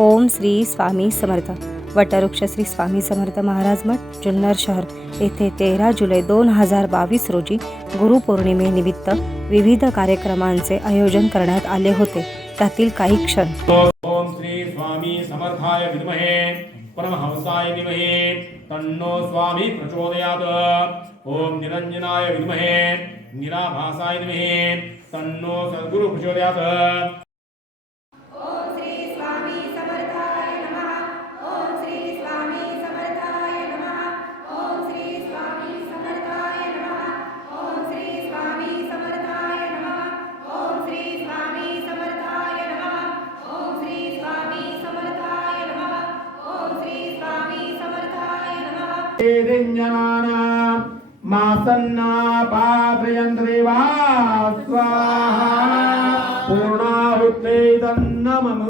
ओम श्री स्वामी समर्थ. वटवृक्ष श्री स्वामी समर्थ महाराज मठ, जुन्नर शहर येथे 13 जुलै 2022 रोजी गुरुपौर्णिमेनिमित्त विविध कार्यक्रमांचे आयोजन करण्यात आले होते. त्यातील काही क्षण. ओम श्री स्वामी समर्थाय विद्महे परमहंसाय धीमहि तन्नो स्वामी प्रचोदयात्. ओम निरंजनाय विद्महे निराभासाय धीमहि तन्नो सद्गुरु प्रचोदयात्. मासन्ना पात्रयन्त देवा स्वाहा पूर्णाहुते तन्नमः.